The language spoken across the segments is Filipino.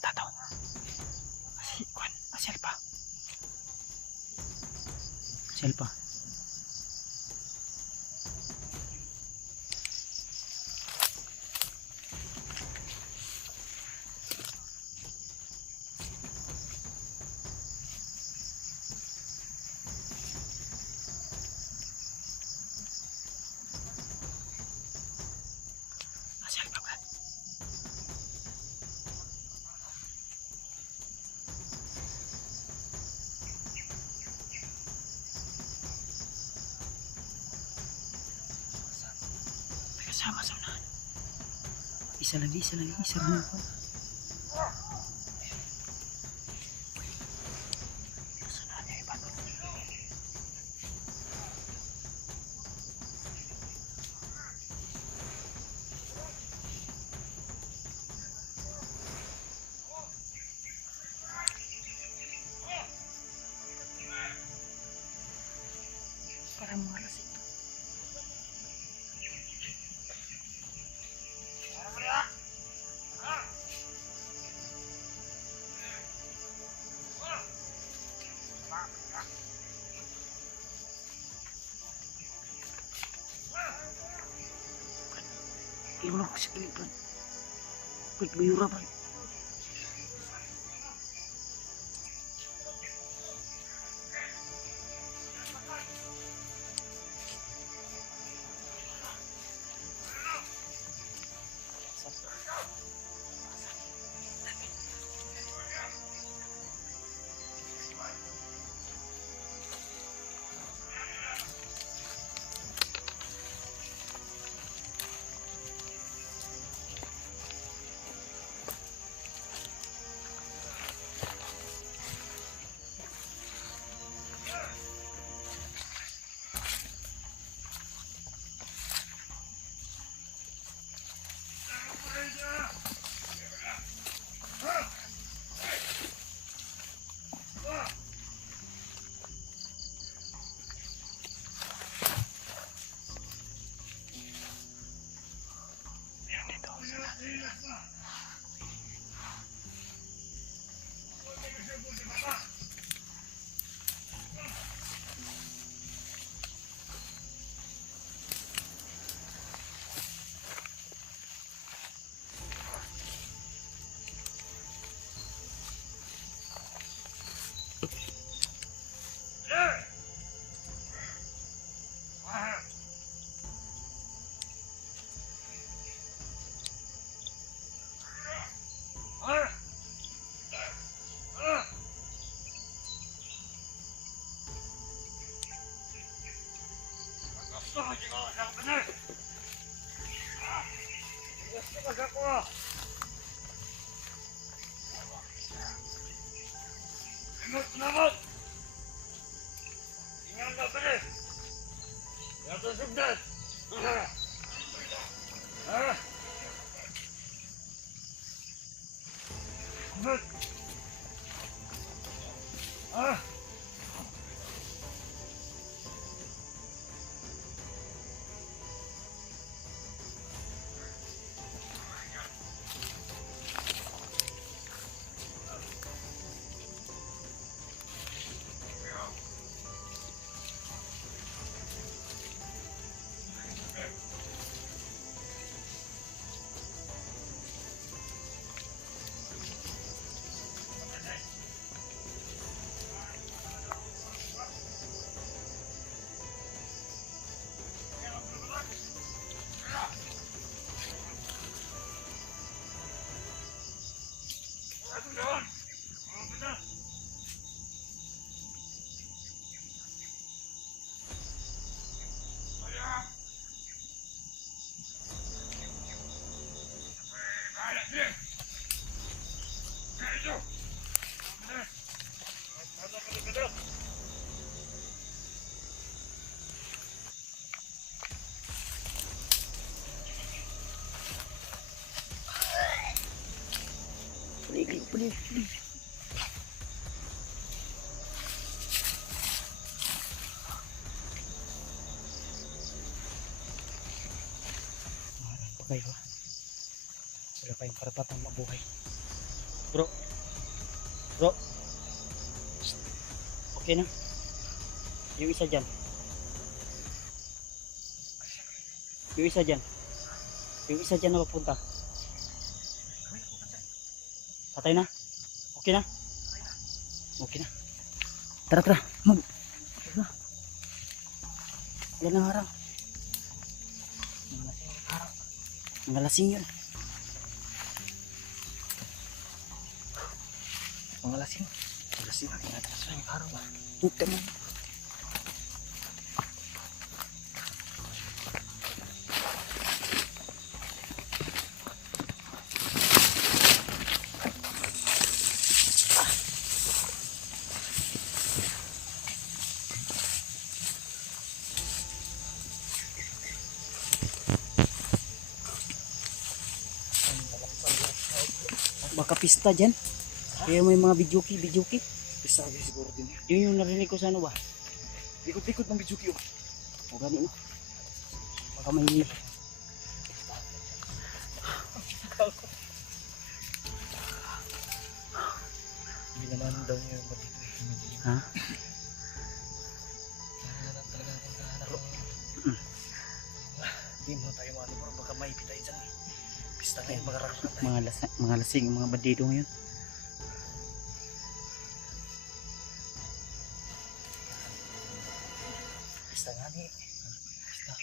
bata daw. Kasi, kuan, asyal pa. Asyal pa. Asyal pa, Brad. Sama sa unahan. Isa lagi. Sunahan niya iba. Parang mga lasing. Iwan ako sa kilig, Brad. Quick, bayura, Brad. Selamat! Ingat tak beres? Ya tersebut. Please. Kayo. Wala kayong karapatang mabuhay. Bro. Bro. Shh. Okay na. Yung isa dyan. Yung isa dyan. Yung isa dyan na papunta. Patay na? Okay na? Okay na. Tara, tara. Mag. Tara. Yan ang harang. Mga lasing yun. Mga lasing. Mga lasing. Mga lasing. Yung harang ba? Huwag mo. Baka pista dyan. Kaya may mga bijuki. Pista siguro din. Yun yung narinig ko sa ano ba? Likod-likod ng bijuki. O gani no. Baka may Hindi naman daw niya yung batito. ha? Hindi mo tayo ano bro. Baka may pitay dyan. Pista na yun. Magarakan tayo. Mga lasing, mga bandido ngayon. Pista nga ni.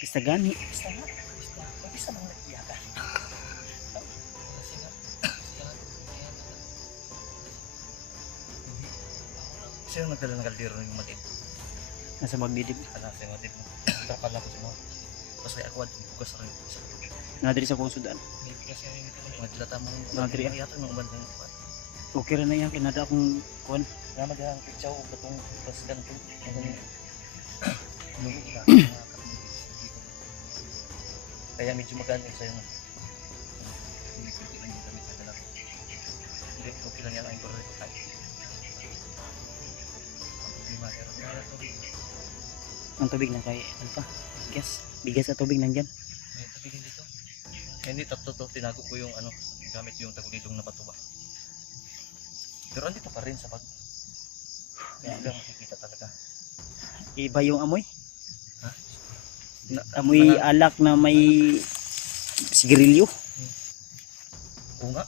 Pista gani. Pista nga. Pista. Pista mga nagkiyakan. Sino nagdala ng kaldero yung matid? Nasa magdidib. Anak sa matid mo. Trapan lang ko sa mga. Pasay ako at bukas rin. Nadiri sa kong sudan. Madilata mo. Madiri. Iyatan mo bandang. Okay rin na yan. Kinada akong kuhan. Nama dia ang picture batong pas ganito. Kaya medyo maganda sa'yo na. Hindi ko lang yung gamit na dala. Hindi ko lang yan ang correct tayo. Ang tubig na kay Alpha. Bigas at tubig nandyan. May tubigin dito. Hindi tatlo to, tinago ko yung ano, gamit yung tagulidong na batuba. Pero andito pa rin sa bag. Kaya hanggang makikita talaga. Iba yung amoy. Ha? Amoy alak na may sigarilyo. Oo nga.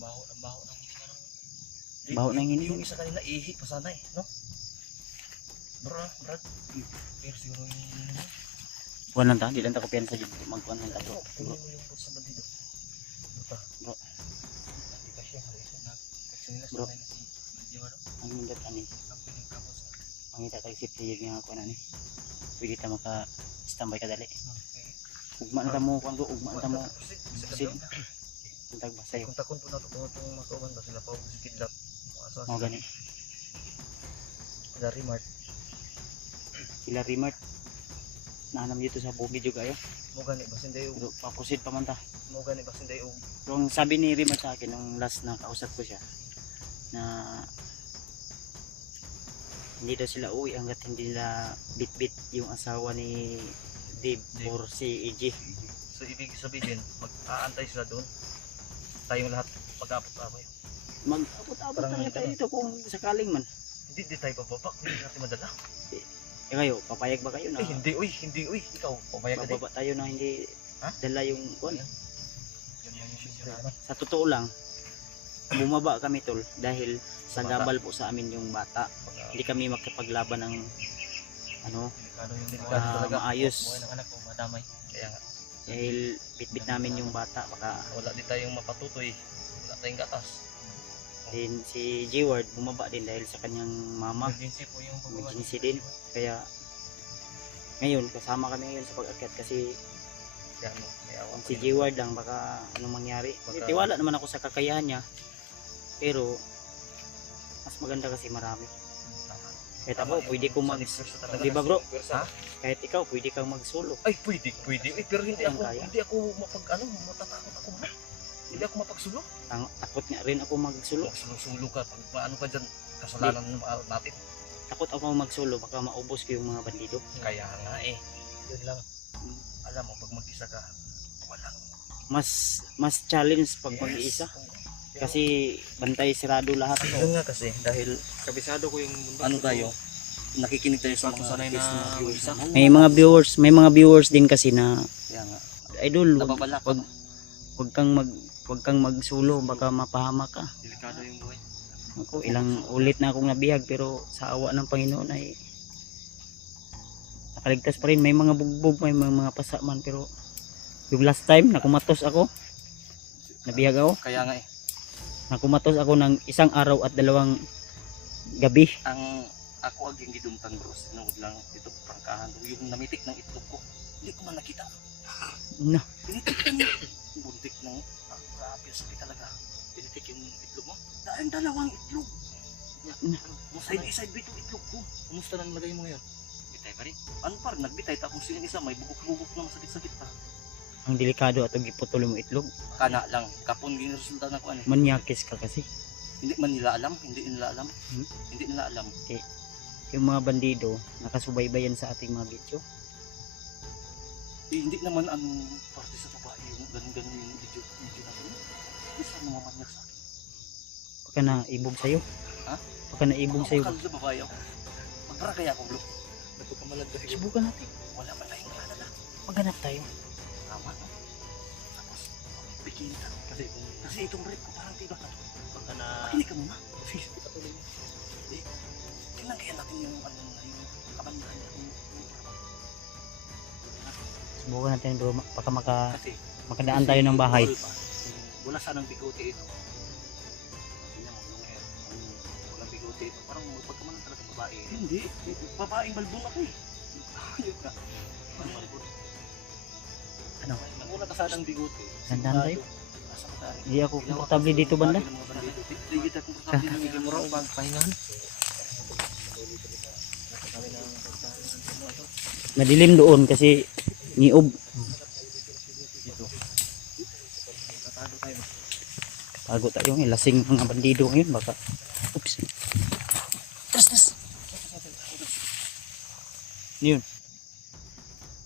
Baho ng hininga ng... Baho ng hininga. Yung isa kanina, ihi pa sana eh, no? Brad. Pero siguro yung... Kuhan lang ta. Di lang ta kopiyan sa dito. Magkuhan lang ta bro. Tingnan mo yung bot sa bandido. Buta. Bro. Hindi pa siya. Kasi nila Bro. sanay na si Diwaro. Ang mindat ani. Ang piling kapos. Pangita tayo safety yung nga kuhan ani. Pwede ta maka-standby ka dali. Okay. Ugma na ta mo kuhan ko. Ugma na ta mo. Sige. Tantag ba sa'yo. Kung takon po na ito kung itong matuman ba sila pa ako si Kidlap. Mga gani. Dari Mart. Sila Rimart. Nahanam dito sa bukid juga ayo. Mo gani ba sinday Pero papusid pa man ta. mo gani ba sinday og Pero ang sabi ni Rimart sa akin nung last na kausap ko siya na hindi daw sila uwi hanggat hindi nila bit-bit yung asawa ni Dave or si EJ. so ibig sabihin mag-aantay sila doon. Tayong lahat pag-abot-abot. Mag-abot-abot Parang na tayo dito kung sakaling man. Hindi tayo bababa, hindi natin madala. Eh kayo, papayag ba kayo na Hindi uy, ikaw pamayag ka din. bababa tayo na hindi Ha? dala yung kuwan? Yan yung sisira. Sa totoo lang, bumaba kami tol dahil sa gabal po sa amin yung bata. Hindi kami makipaglaban ng ano, Ano yung delikado talaga. maayos. Buhay ng anak ko, madamay. Kaya nga, Dahil bitbit namin yung bata, baka wala din tayong mapatutoy. Wala tayong gatas. din si Jeward bumaba din dahil sa kanyang mama. Emergency po yung pagbawa. Emergency din. Kaya ngayon kasama kami ngayon sa pag-akyat kasi Kaya ano, may awa si Jeward lang baka anong mangyari. Baka- Tiwala naman ako sa kakayahan niya. Pero mas maganda kasi marami. Kahit ako pwede ko mag Di ba, bro? Ha? kahit ikaw pwede kang mag-solo. Ay, pwede. Pero hindi Ang ako, kaya. hindi ako matatakot ako na. Hindi ako mapagsulo. Takot nga rin ako mag-solo. Sulo ka, pag paano ka dyan, kasalanan natin. Takot ako mag-solo baka maubos ko yung mga bandido. Kaya nga eh. Yun lang. Alam mo, pag mag-isa ka, walang. Mas challenge pag mag-iisa. Kasi bantay sarado lahat. Yun nga kasi, dahil Kabisado ko yung mundo. ano tayo, nakikinig tayo sa mga Sanay request ng mga na viewers. mag-isa. May mga viewers din kasi na Kaya nga, idol, nababala ka. wag kang magsulo baka mapahamak ka. Delikado yung buhay. Ako ilang ulit na akong nabihag pero sa awa ng Panginoon ay nakaligtas pa rin. May mga bugbog, may mga pasaman pero yung last time nakumatos ako. Nabihag ako. Kaya nga Nakumatos ako ng 1 araw at 2 gabi. ang ako aging gidumtan bro, sinuod lang ito prangkahan ko. Yung namitik ng itlog ko, hindi ko man nakita. No. Pinitik ka niya. Buntik ng, grabe, sakit talaga. Pinitik yung itlog mo. Dahil 2 itlog. Side-side bit yung itlog ko. Kumusta na nalagay mo ngayon? Bitay pa rin. Ano pa rin, nagbitay. Tapos yung isa, may bugok-bugok na masakit-sakit pa. Ang delikado at giputol mo itlog. Kana lang, kapon yung resulta na ko ano. Manyakis ka kasi. Hindi man nila alam, hindi nila alam. Hindi nila alam. Yung mga bandido, nakasubaybayan sa ating mga video. Hindi naman ang parte sa babae yung ganun-ganun yung video na ko. Gusto mo mamanyak sa akin. Pagka naibog sa'yo. Ha? Pagka naibog sa'yo. Ako sa babae ako. Magpara kaya ako bro. Nagpapamalag kasi. Subukan natin. Wala man tayong kalala. Maghanap tayo. Tama no? Tapos, bigyan ka. Kasi itong rep ko parang tiba ka. Pagka na... Makinig ka muna. Sige, patuloy mo. Hindi. Tingnan kaya natin yung ano na yung kabandahan natin. Subukan natin bro. Baka Kasi, makadaan tayo ng bahay. Wala sanang bigote ito. Tingnan mo nung walang bigote ito. Parang magpagkamalan talaga babae. Hindi. Babaeng balbon ako eh. Ayun ka. Ano balbon? Ano? Wala ka sanang bigote. Dandan tayo. Asa ka tayo? Hindi ako komportable dito banda. Hindi kita komportable dito. Hindi mo raw Pahingahan. Madilim doon kasi niob. Tago tayo ng lasing mga bandido ngayon baka. Oops. Tres. Yun.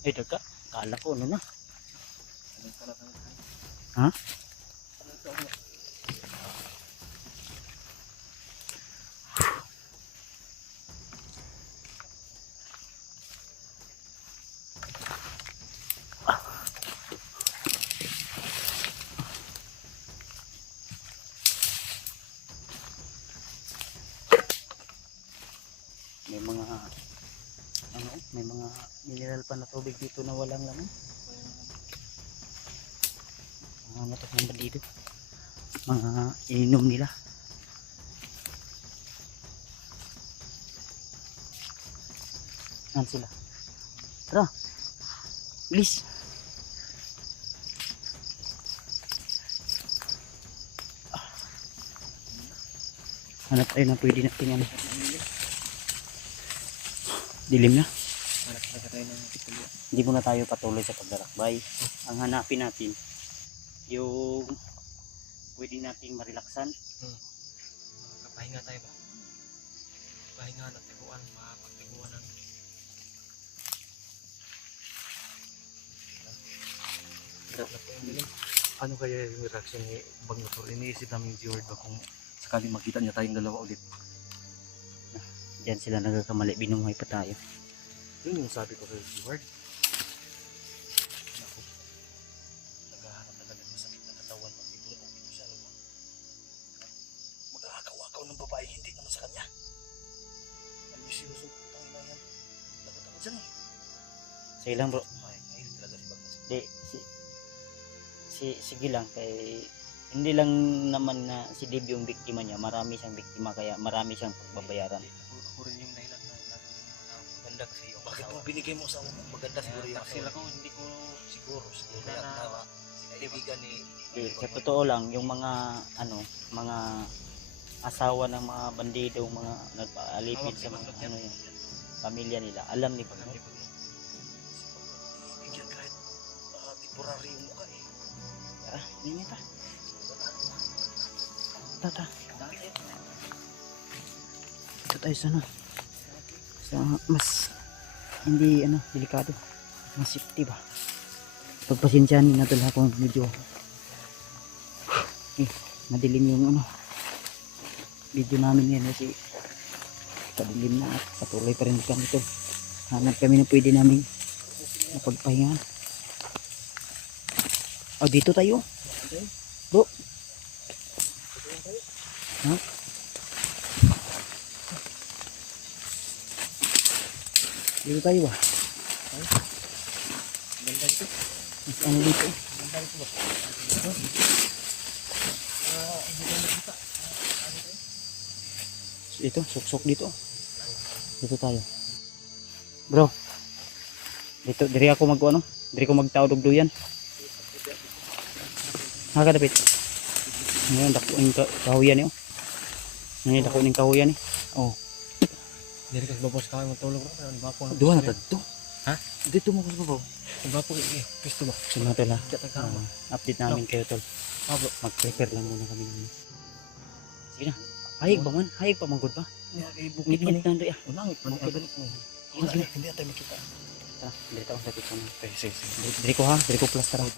Eh daga. Kala ko ano na. Ha? May mga mineral pa na tubig dito na walang laman. Ano to ng bandido? Mga ininom nila. Saan sila? Tara. Bilis. Hanap tayo na pwede natin yan. Dilim na. Hindi muna tayo patuloy sa paglalakbay. Ang hanapin natin yung pwede nating marilaksan. Kapahinga tayo ba? Pahinga at tiguan. Makapagtiguan ng... Ano kaya yung reaction ni Bang Motor? Iniisip namin si Ward ba kung sakaling makita niya tayong dalawa ulit. Diyan sila nagkakamali, binungay pa tayo. Yun yung sabi ko kay si Ward. Naku, naghahanap talaga ng sakit na katawan pag ibulong dito sa luwang. Mag-aakaw-akaw ng babae, hindi naman sa kanya. Ang misyoso, tangin na yan. Dapat ako dyan eh. Sige lang bro. Ay, mahilig talaga si Bang Motor. Di, sige lang kay hindi lang naman na si Dave yung biktima niya, marami siyang biktima kaya marami siyang pagbabayaran. Ako rin yung dahilan na maganda kasi yung Bakit mo binigay mo sa maganda siguro yung sila ko hindi ko siguro na kaibigan ni Sa totoo lang yung mga mga asawa ng mga bandido, mga nagpaalipid sa mga yung pamilya nila, alam ni Panginoon. bigyan kahit temporary yung mukha eh. Tara, hindi ta. Tata. Ito tayo sa mas hindi delikado. Mas safety ba? Pagpasensyahan na tala kung medyo madilim yung ano video namin yan kasi padilim na at patuloy pa rin kami tol. Hanap kami na pwede namin napagpahingahan. Dito tayo bro. Ha? Dito tayo ba? Ganda ito. Mas ano dito? Ganda ito ba? Ito, suksok dito. Dito tayo. Bro. Dito, diri ako ano? Diri ko magtaod og duyan. Nakadapit. Ngayon, dako yung kahuyan yun. Ngayon, dako yung kahuyan eh. Oh. Diri ka babos ka matulog ra kan bapo. Duha na tadto. Ha? Dito mo ko sa babaw. Bapo pisto ba? Sunod tol ha. Diyan ka. Update namin kayo tol. Bro. Mag-prepare lang muna kami namin. Sige na. Hayag ba man? Hayag pa man good pa? Ngit-ngit na doon. Ulangit man Okay. Hindi tayo makita. Tara, dito ako sa picture na. Sige. Diri ko ha, diri ko plus tara.